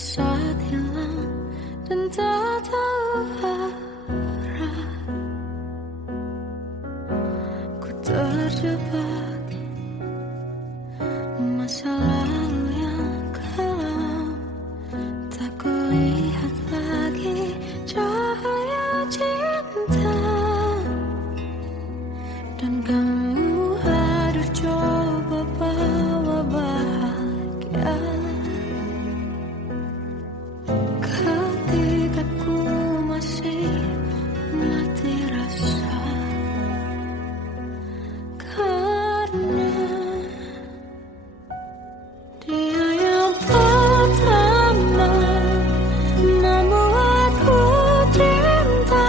saat hilang dan tak tahu arah. Ku terjebak masa lalu yang kelam. Tak kulihat lagi cahaya cinta. Dan kamu hadir coba bawa bahagia. Ketika ku masih mati rasa, karena dia yang pertama membuatku cinta.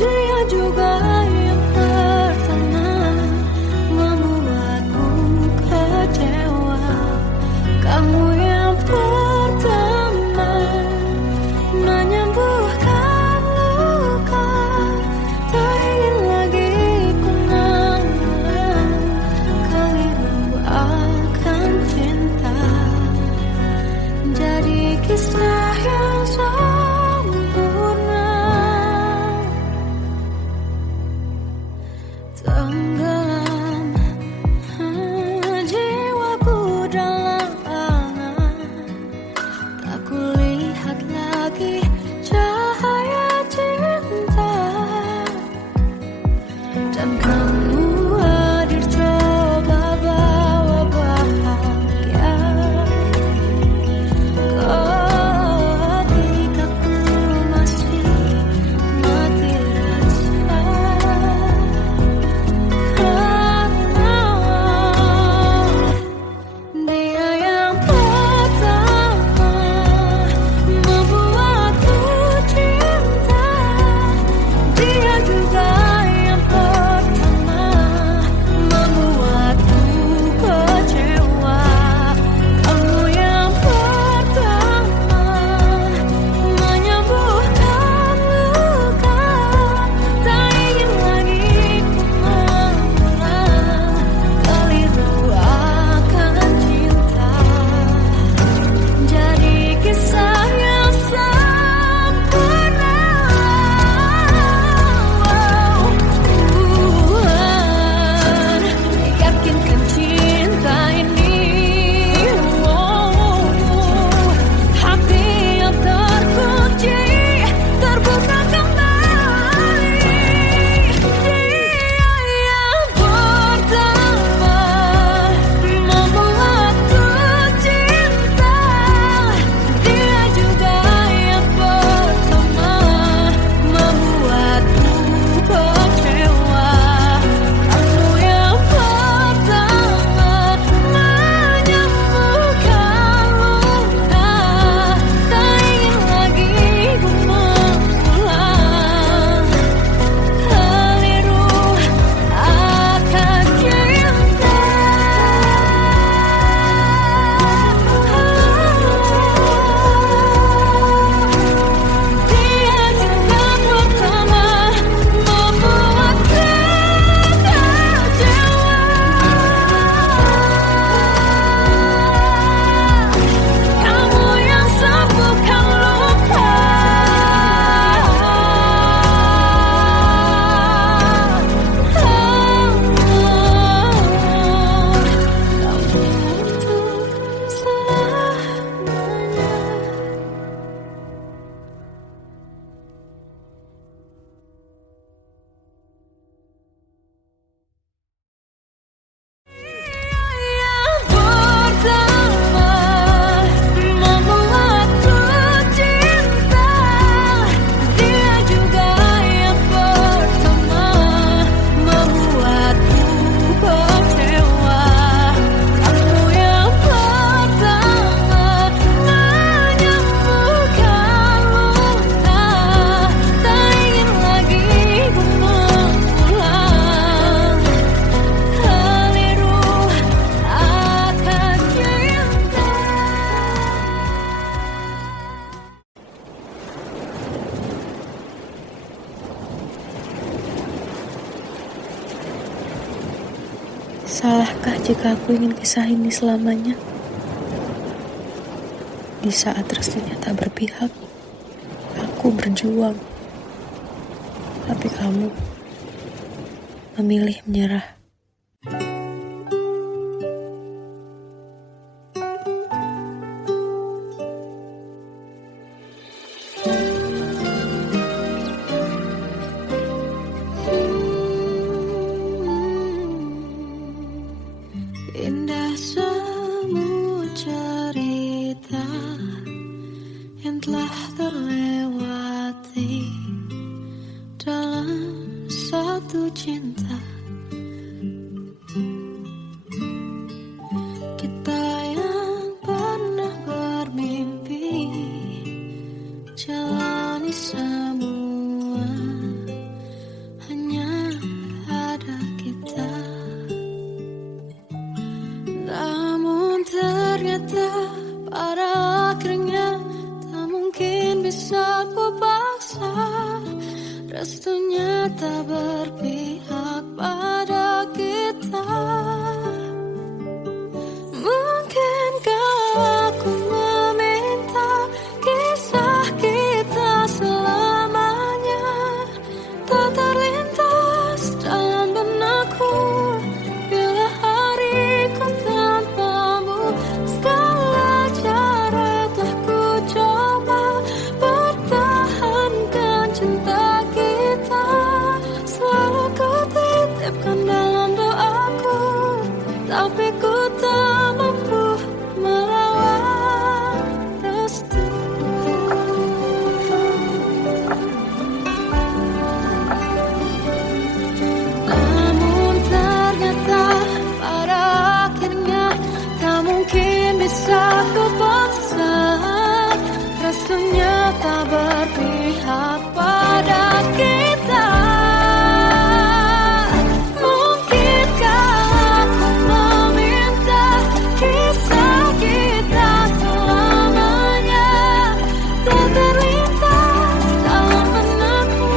Dia juga yang pertama membuatku kecewa. Kamu yang pertama menyembuhkan luka. Tak ingin lagi ku mengulang keliru akan cinta. Jadi kisah yang sempurna. Tenggelam jiwaku dalam angan. Tak kulihat lagi cahaya cinta. Dan kamu hadir coba bawa bahagia. Ketika ku masih mati rasa, karena dia yang pertama membuatku cinta. Dia juga yang pertama membuatku kecewa. Kamu yang pertama menyembuhkan luka. Tak ingin lagi ku mengulang keliru akan cinta. Jadi kisah yang sempurna. Tuhan yakinkan cinta ini. Hati yang terkunci terbuka kembali. Dia yang pertama membuatku cinta. Dia juga yang pertama membuatku kecewa. Kamu yang pertama menyembuhkan luka. Tak ingin lagi ku mengulang keliru akan cinta. Dia juga pertama membuatku kecewa. Kamu yang sembuhkan luka. Kamu untuk selamanya. Yang pertama membuatku cinta. Dia juga yang pertama membuatku kecewa. Kamu yang pertama menyembuhkan luka. Tak ingin lagi ku mengulang keliru akan cinta. Salahkah jika aku ingin kisah ini selamanya? Di saat restunya tak berpihak, aku berjuang. Tapi kamu memilih menyerah. Indah semua cerita yang telah terlewati dalam satu cinta. Kita yang pernah bermimpi jalani semua, hanya ada kita. Namun ternyata pada akhirnya tak mungkin bisa ku paksa. Restunya tak berpihak pada kita. Mungkinkah aku meminta kisah kita selamanya tak terlintas dalam benakku bila hariku tanpamu. Segala cara telah ku coba pertahankan cinta kita. Selalu ku titipkan dalam doaku, tapi ku tak mampu melawan restu. Namun ternyata pada akhirnya tak mungkin bisa ku paksa. Restunya tak berpihak pada kita. Mungkinkah aku meminta kisah kita selamanya tak terlintas dalam benakku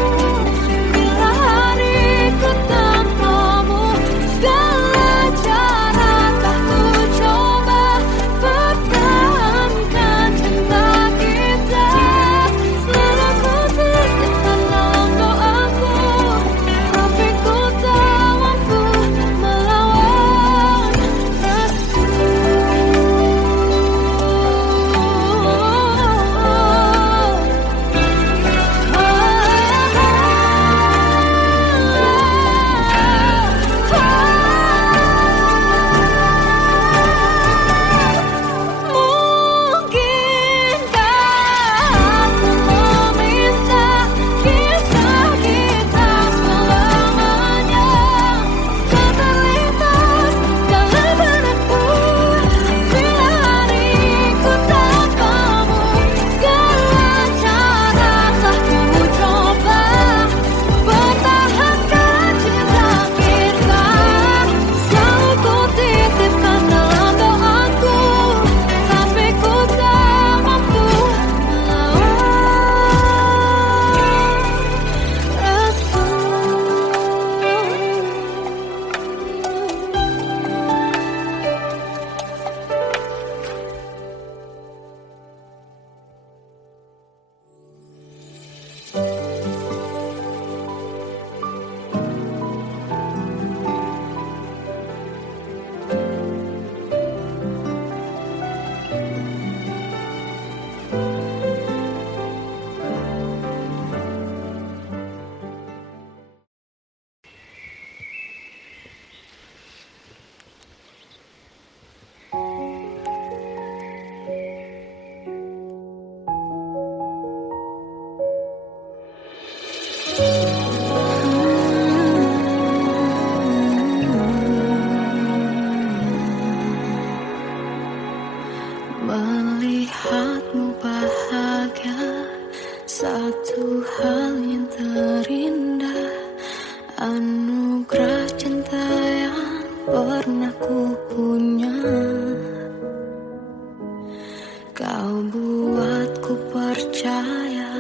bila hariku tanpamu. Segala cara telah ku coba pertahankan cinta kita. Selalu ku titipkan dalam doaku, tapi ku tak mampu melawan restu. Mungkinkah aku meminta kisah kita selamanya tak terlintas dalam benakku bila hariku tanpamu. Segala cara telah ku coba pertahankan cinta kita. Selalu ku titipkan dalam doaku, tapi ku tak mampu melawan restu. Melihatmu bahagia, satu hal yang terindah. Anugerah cinta yang pernah ku punya. Kau buatku percaya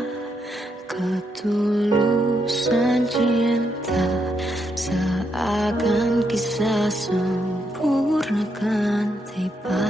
ketulusan cinta, seakan kisah sempurna kan tiba.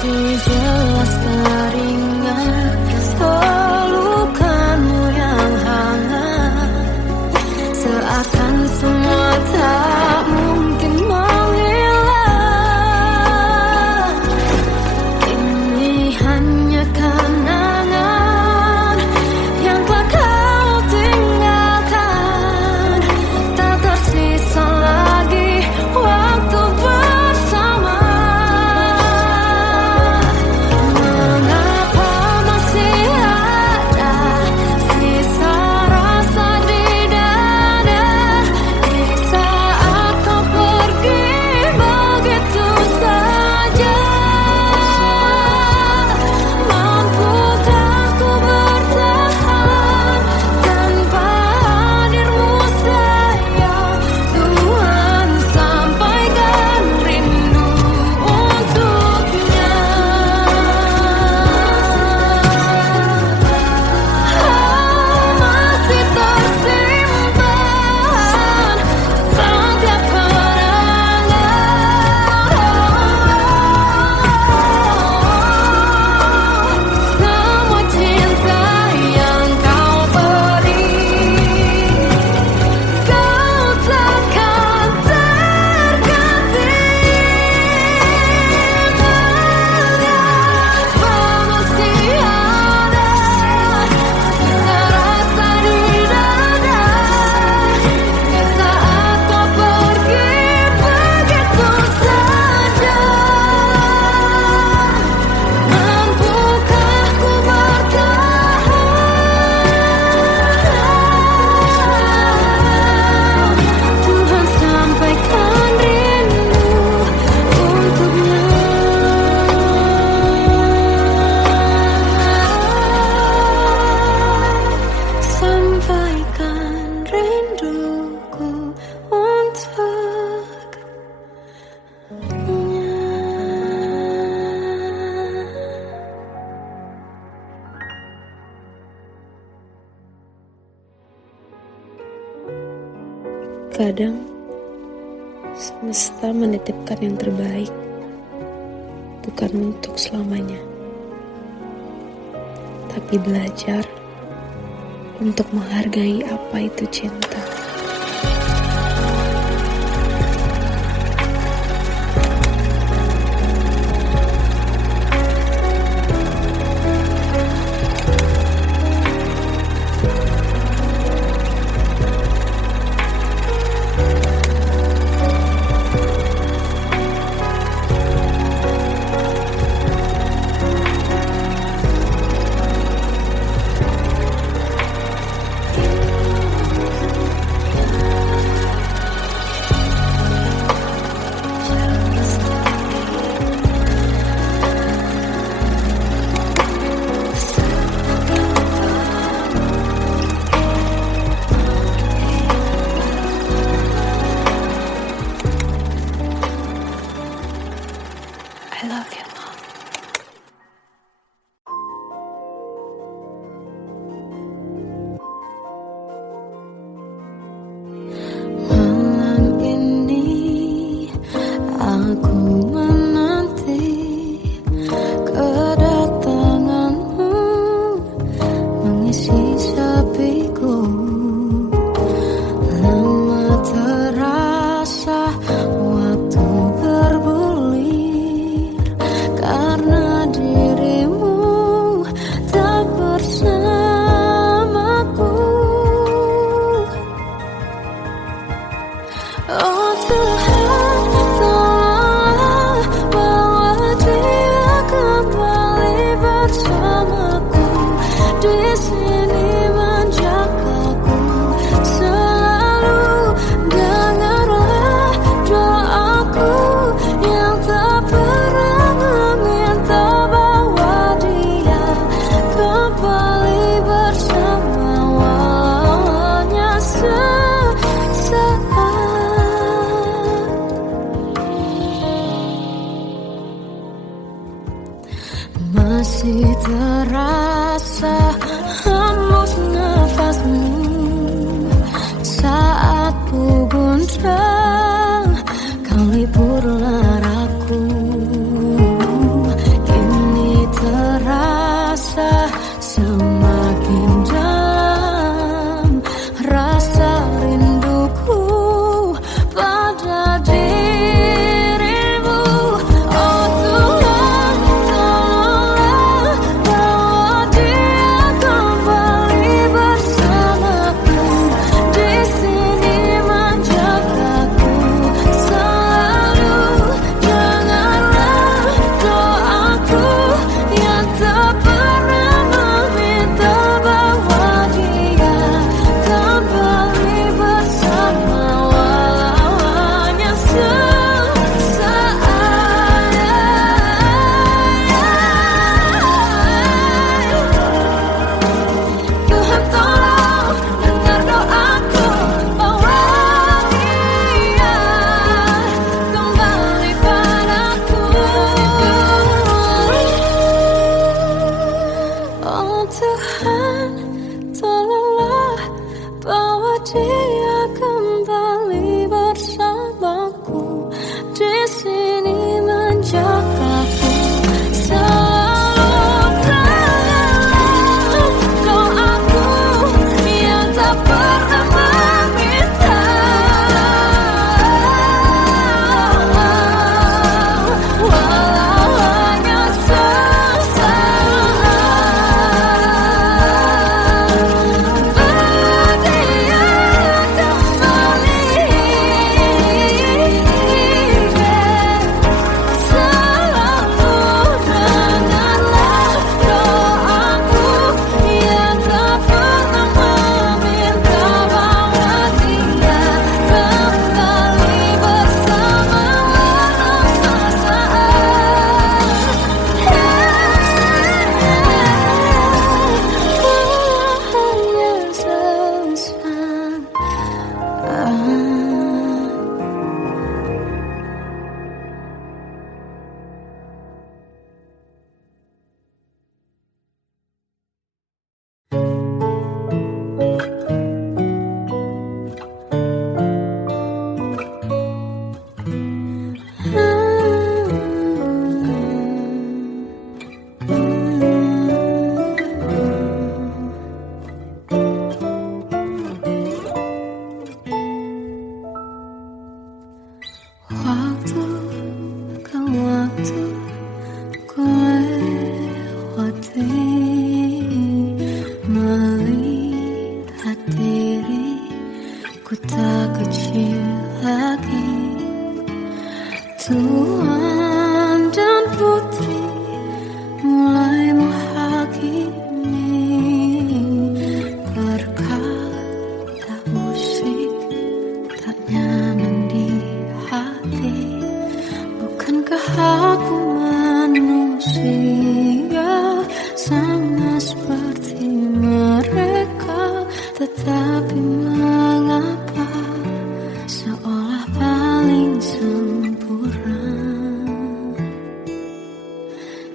masih jelas teringat pelukanmu yang hangat, seakan semua tak mungkin menghilang. Ini hanya kenangan yang telah kau tinggalkan, tak tersisa lagi waktu bersama. Mengapa masih ada sisa rasa di dada di saat kau pergi begitu saja? Mampukah ku bertahan tanpa hadirmu sayang? Tuhan, sampaikan rindu untuknya. Masih tersimpan setiap semua cinta yang kau beri, kau takkan terganti. Mengapa masih ada sisa rasa di dada di saat kau pergi begitu saja? Mampukah ku bertahan? Tuhan, sampaikan rindu untuknya. Sampaikan rinduku untuknya. Kadang semesta menitipkan yang terbaik, bukan untuk selamanya, tapi belajar untuk menghargai apa itu cinta. I love you, Mom. Malam ini aku menanti kedatanganmu mengisi sepiku. Lama terasa waktu bergulir karena dirimu tak bersamaku. Oh Tuhan, tolonglah bawa dia kembali bersamaku. Di sini menjagaku selalu. Dengarlah doaku yang tak pernah meminta bawa dia kembali bersama walaunya sesaat. Masih terasa hembus nafasmu saat ku guncang kau liburlah aku.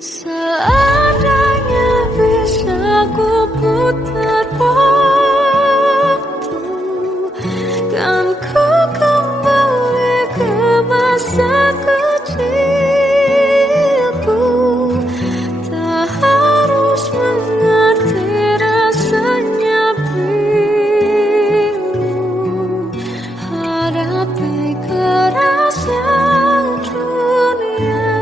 Seandainya bisa ku putar waktu, kan ku kembali ke masa kecilku. Tak harus mengerti rasanya bingung hadapi kerasnya dunia.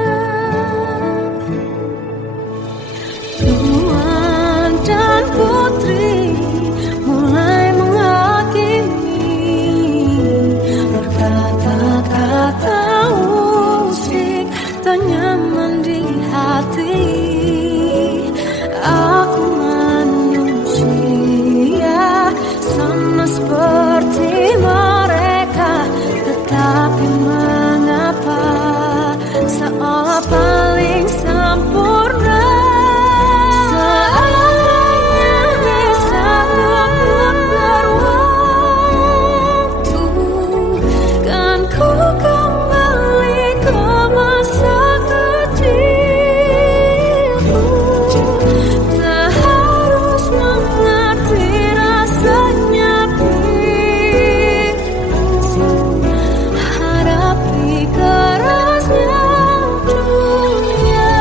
Tuan dan putri mulai menghakimi, berkata-kata musik tak nyaman di hati. Aku manusia sama seperti mereka, tetapi mengapa seolah paling sempurna. Seandainya bisa memutar waktu, kan ku kembali ke masa kecilku. Tak harus mengerti rasanya bingung hadapi kerasnya dunia.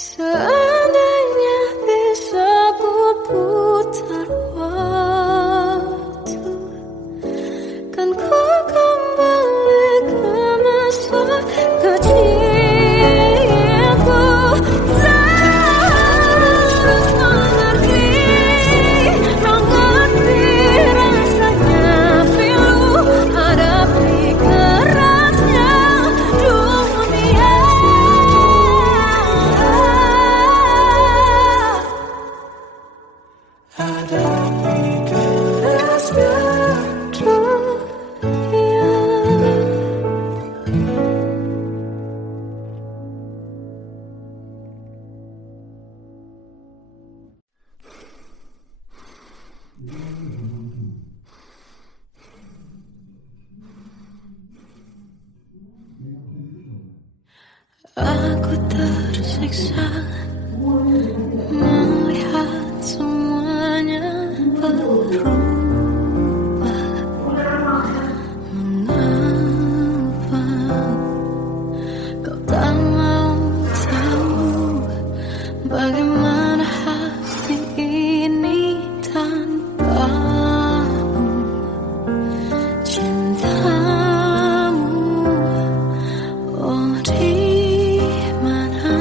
Seandainya bisa ku putar waktu, kan ku kembali ke masa kecilku. Tak harus mengerti rasanya pilu hadapi kerasnya dunia. Hadapi kerasnya dunia. Aku tersiksa melihat semuanya berubah. Mengapa kau tak mau tahu bagaimana hati ini tanpamu? Cintamu, oh di mana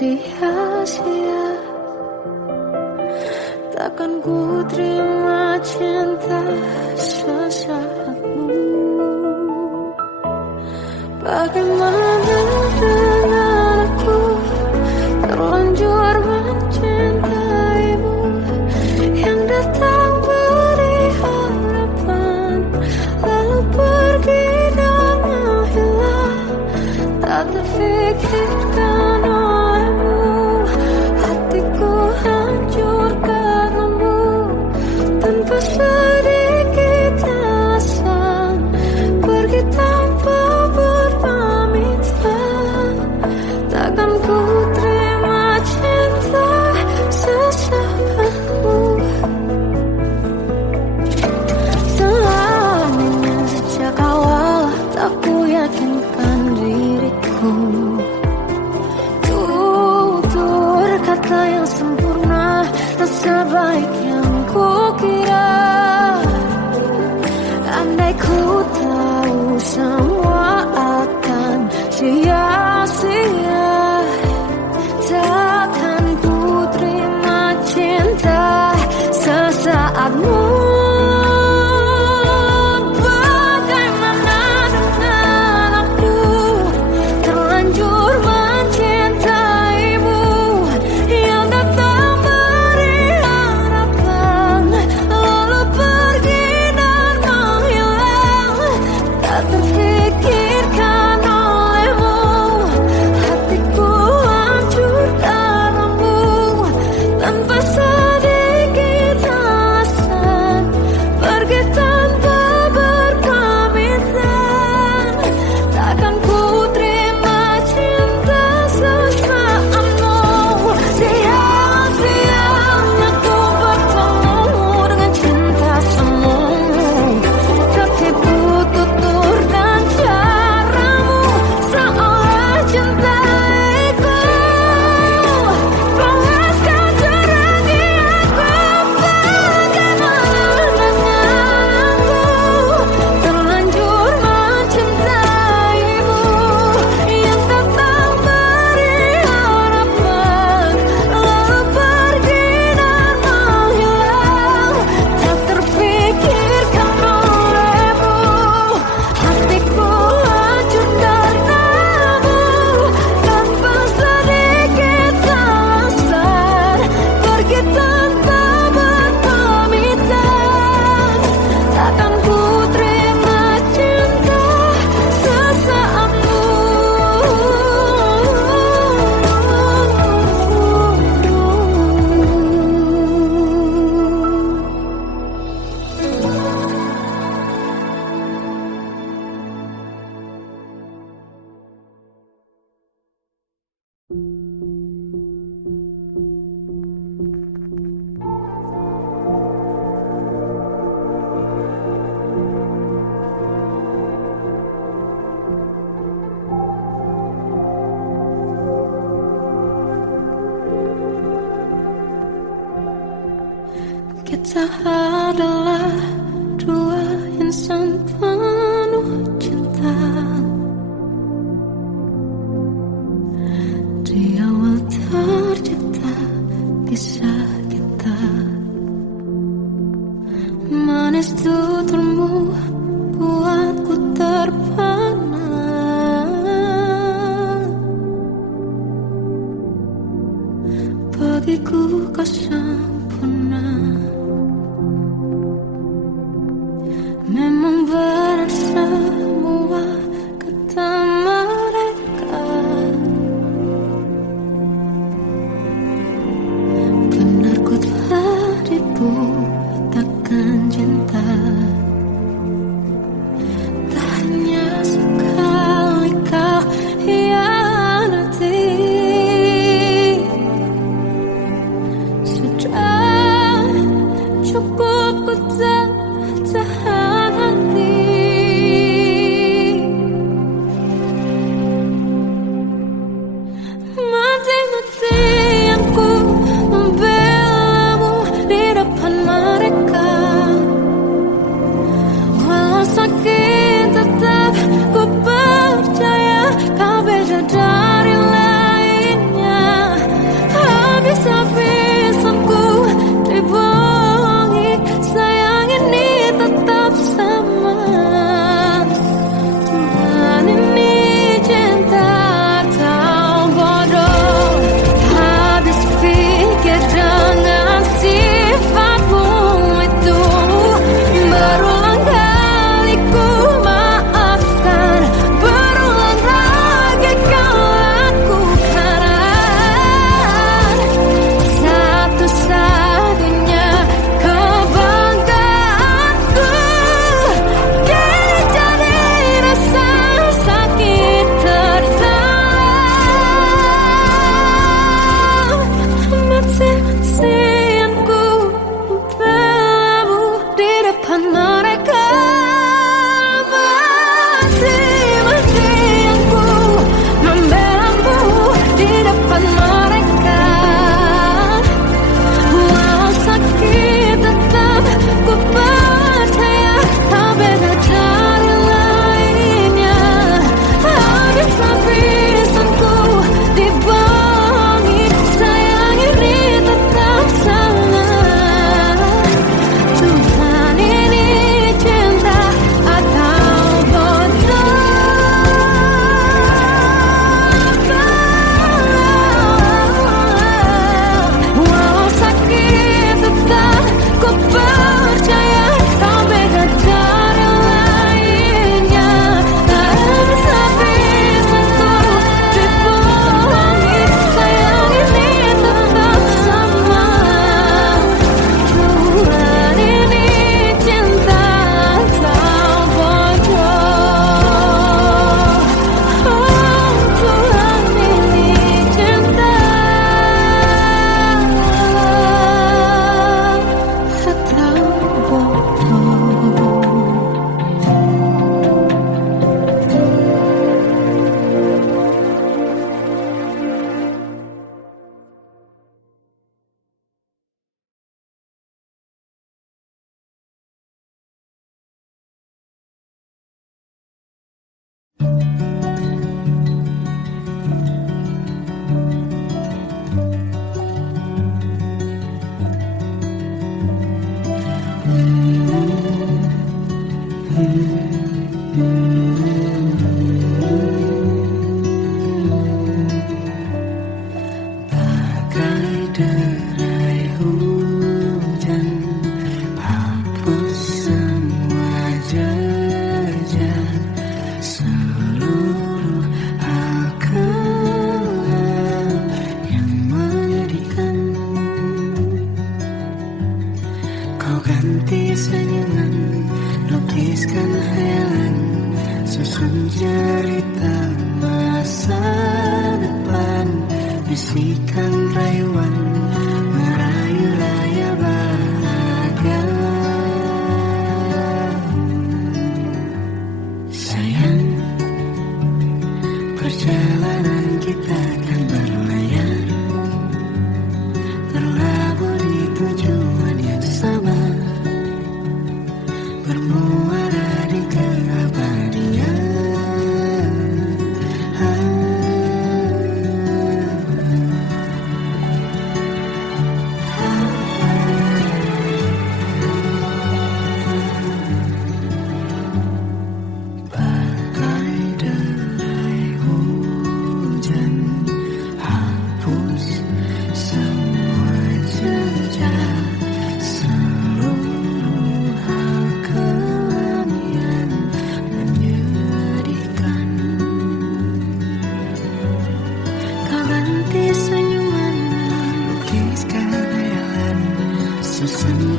sia-sia. Takkan ku terima cinta sesaatmu. Bagaimana dengan aku terlanjur mencintaimu, yang datang beri harapan lalu pergi dan menghilang. Tak terfikirkan olehmu, hatiku hancur karenamu. Tanpa sedikit alasan, pergi tanpa berpamitan. Takkan ku terima cinta sesaatmu. Selamanya sejak awal tak ku yakinkan diriku. Tutur kata yang sempurna tak sebaik yang ku kira. Andai ku tahu semua akan sia-sia, takkan ku terima cinta sesaatmu. Bagaimana dengan aku terlanjur mencintaimu, yang datang beri harapan lalu pergi dan menghilang. Tak terfikirkan olehmu, hatiku hancur karenamu. Tanpa sedikit alasan, pergi tanpa berpamitan. Takkan ku terima cinta sesaatmu. Sia-sianya ku bertemu dengan cinta semu. Tertipu tutur dan caramu, seolah cintaiku panaskan jerami aku. Bagaimana dengan aku terlanjur mencintaimu, yang datang beri harapan lalu pergi dan menghilang. Tak terfikirkan olehmu, hatiku hancur karenamu. Tanpa sedikit alasan, pergi tanpa berpamitan. Takkan ku terima cinta sesaatmu. Kita adalah dua insan penuh cinta. Di awal tercipta kisah kita, manis tuturmu buatku terpana. Bagiku kau sempurna. Memang benar semua kata mereka, benar ku telah dibutakan cinta. Tak hanya sekali kau hianati, sudah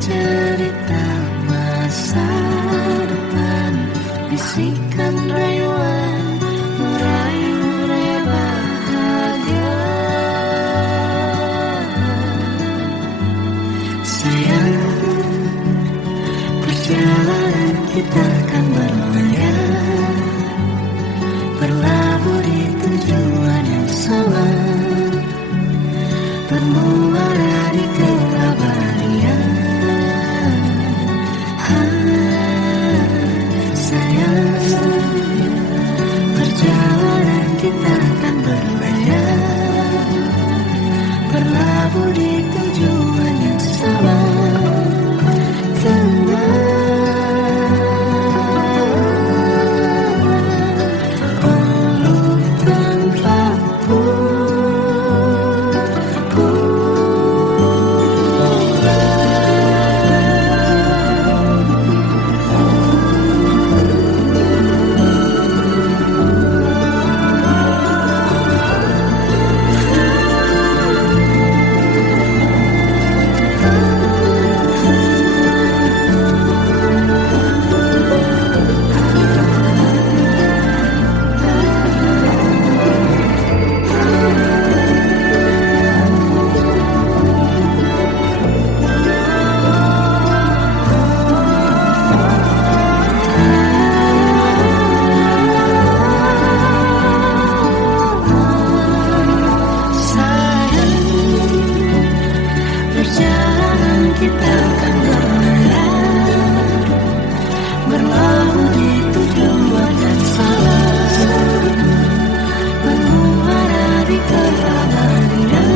cerita masa depan, bisikan rayuan merayu raya bahagia. Sayang, perjalanan kita akan berlayar, berlabuh di tujuan yang sama, bermuara di keabadian. Sayang, perjalanan kita akan berlayar, berlabuh di tujuan yang sama. Kita akan berlayar, berlabuh di tujuan yang sama, bermuara di keabadian.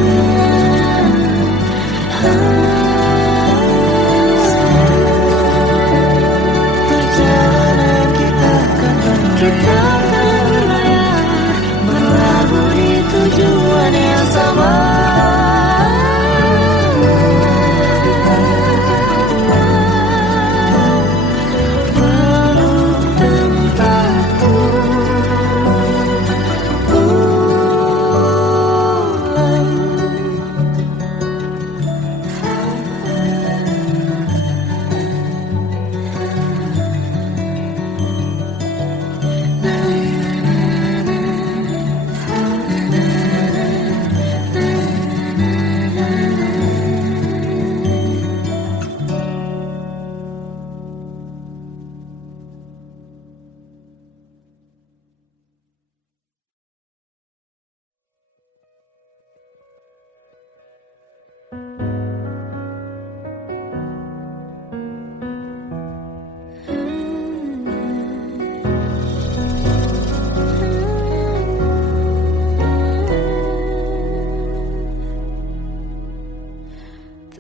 Perjalanan kita akan berlayar, berlabuh di tujuan yang sama.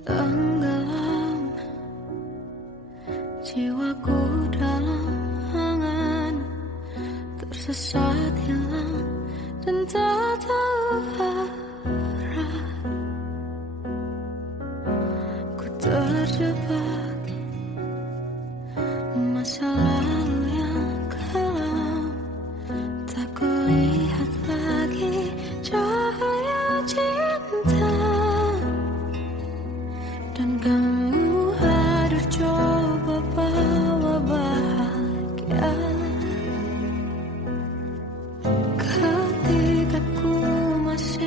Tenggelam jiwaku dalam angan, tersesat hilang dan tak tahu arah. Ku terjebak masa lalu yang kelam, tak kulihat lagi cahaya cinta. Dan kamu hadir coba bawa bahagia. Ketika ku masih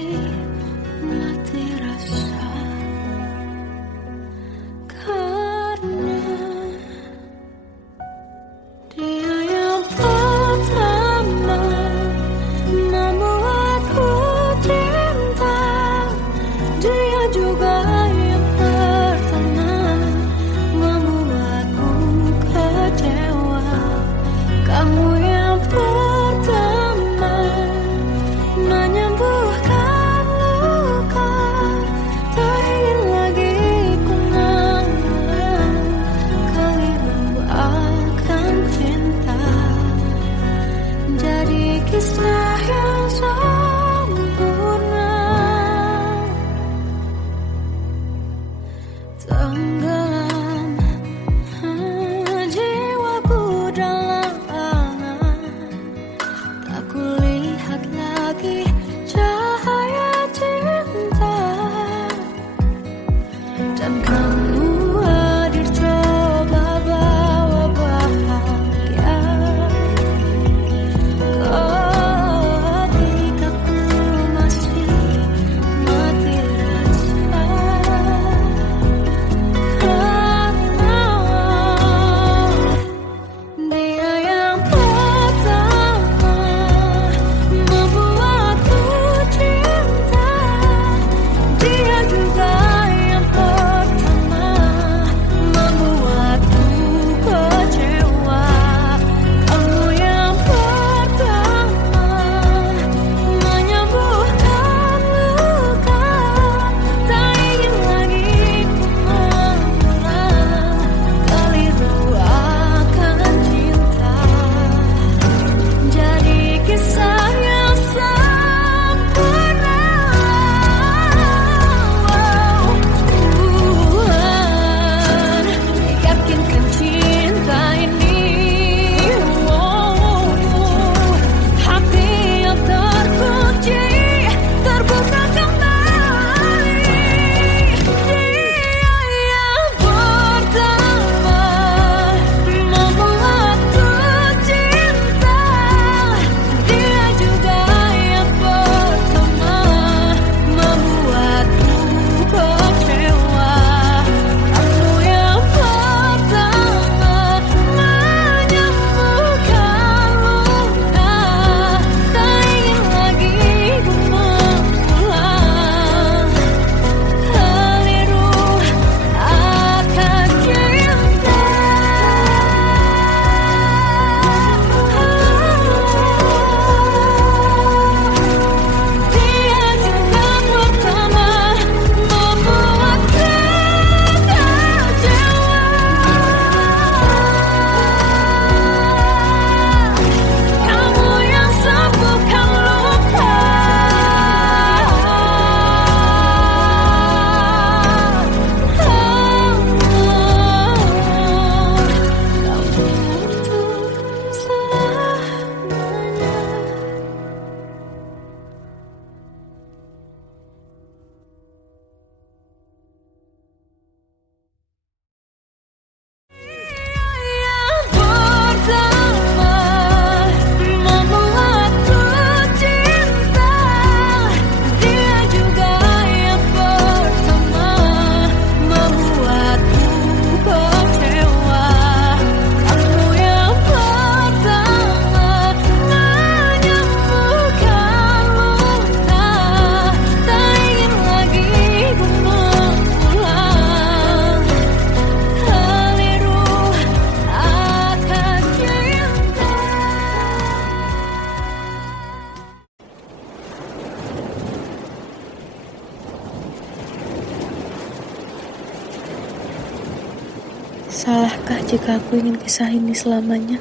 Salahkah jika aku ingin kisah ini selamanya?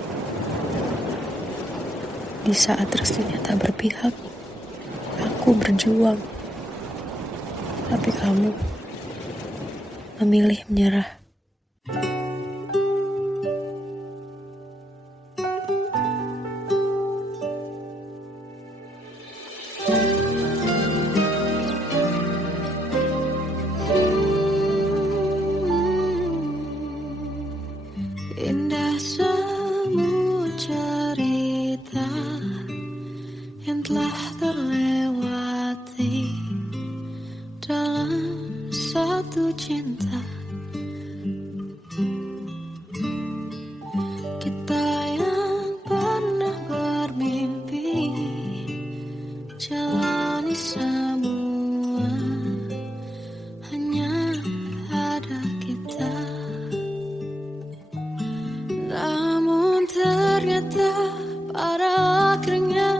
Di saat restunya tak berpihak, aku berjuang. Tapi kamu memilih menyerah. Indah semua cerita yang telah terlewati dalam satu cinta. Kita yang pernah bermimpi jalani semua, hanya ada kita. Namun ternyata pada akhirnya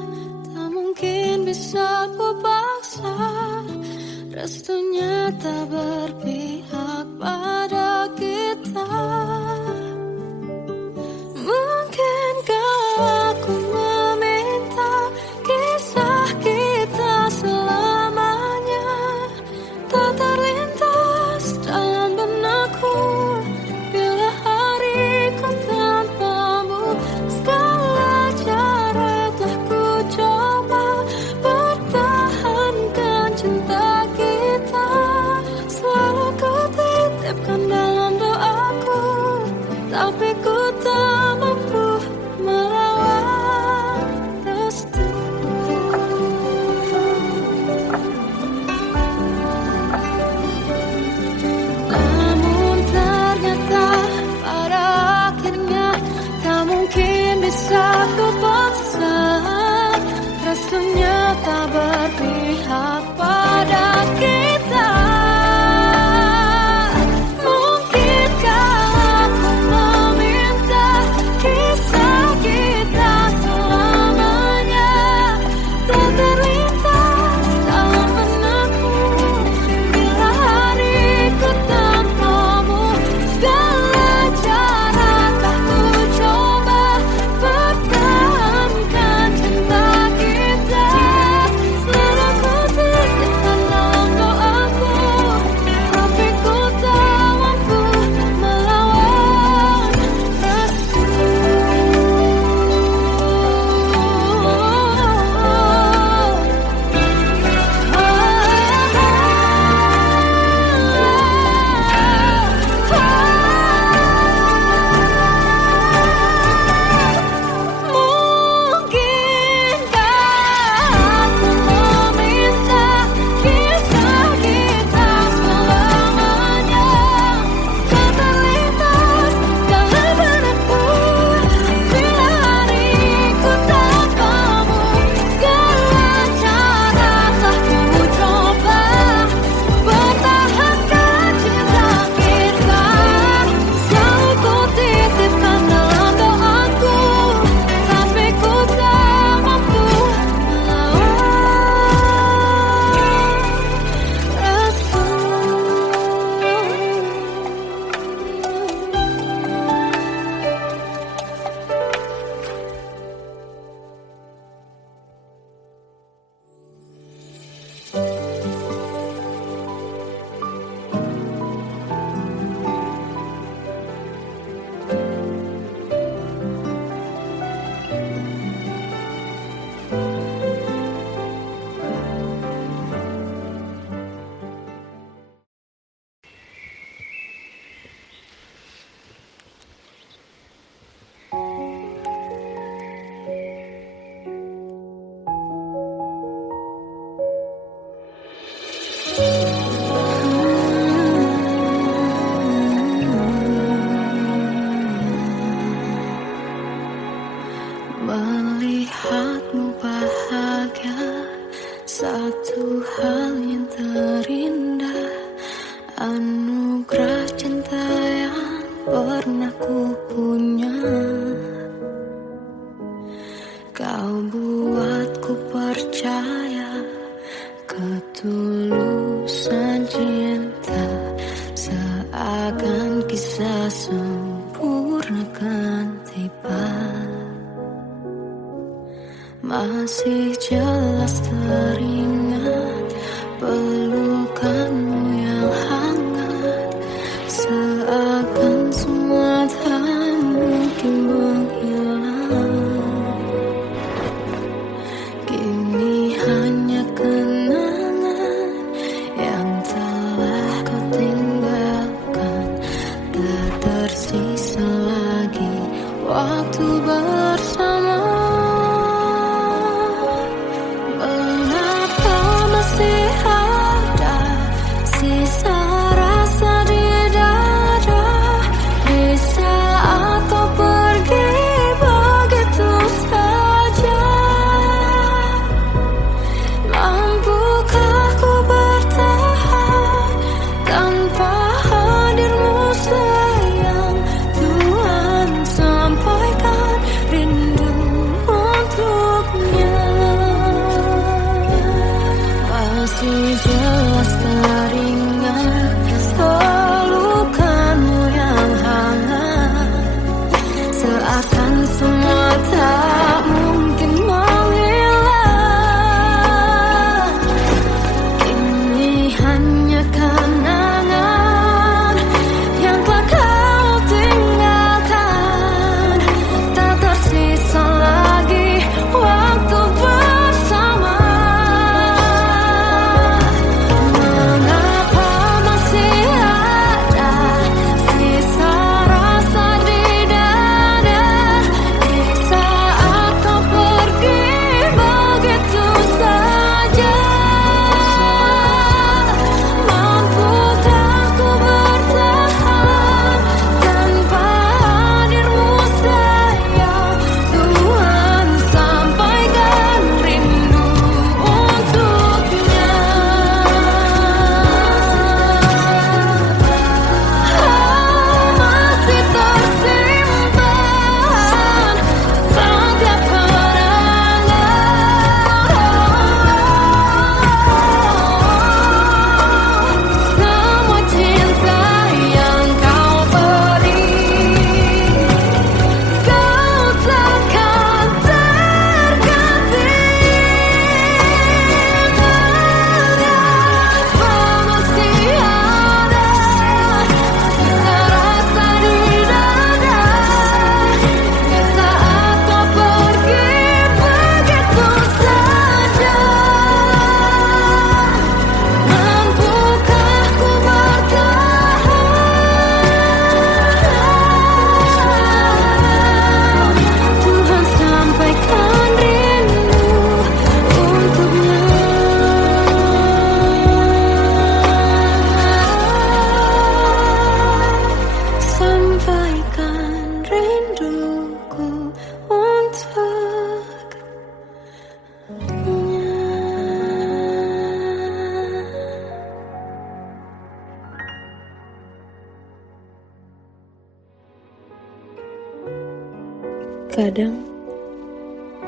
tak mungkin bisa ku paksa. Restunya tak berpihak pada kita. Mungkinkah aku meminta kisah kita selamanya tak terlintas dalam benakku bila hariku tanpamu. Segala cara telah ku coba pertahankan cinta kita. Selalu ku titipkan dalam doaku, tapi ku tak mampu melawan restu. Namun ternyata pada akhirnya tak mungkin bisa ku paksa. Restunya tak berpihak pada kita. Mungkinkah aku meminta kisah kita selamanya tak terlintas dalam benakku bila hariku tanpamu. Segala cara telah ku coba pertahankan cinta kita. Selalu ku titipkan dalam doaku, tapi ku tak mampu melawan restu. Mungkinkah aku meminta kisah kita selamanya tak terlintas dalam benakku bila hariku tanpamu. Segala cara telah ku coba pertahankan cinta kita. Selalu ku titipkan dalam doaku, tapi ku tak mampu melawan restu. Melihatmu bahagia, satu hal yang terindah. Anugerah cinta yang pernah ku punya. Kau buatku percaya ketulusan cinta, seakan kisah sempurna. Masih jelas teringat pelukanmu yang hangat, seakan semua tak mungkin menghilang. Kini hanya kenangan yang telah kau tinggalkan, tak tersisa lagi waktu bersama. Mengapa masih ada sisa rasa di dada, di saat kau pergi begitu saja? Mampukah ku bertahan tanpa hadirmu sayang? Tuhan, sampaikan rindu untuknya. Masih jelas teringat pelukanmu yang hangat, seakan semua tak mungkin menghilang. Ini hanya kenangan yang telah kau tinggalkan, tak tersisa lagi waktu bersama. Mengapa masih ada sisa rasa di dada, di saat kau pergi begitu saja? Mampukah ku bertahan tanpa hadirmu sayang? Tuhan, sampaikan rindu untuknya. Masih tersimpan setiap kenangan, semua cinta yang kau beri, kau takkan terganti. Mengapa masih ada sisa rasa di dada, di saat kau pergi begitu saja? Mampukah ku bertahan? Tuhan, sampaikan rindu untuknya. Sampaikan rinduku untuknya. Kadang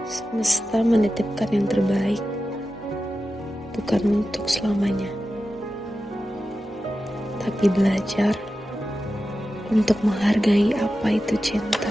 semesta menitipkan yang terbaik, bukan untuk selamanya, tapi belajar untuk menghargai apa itu cinta.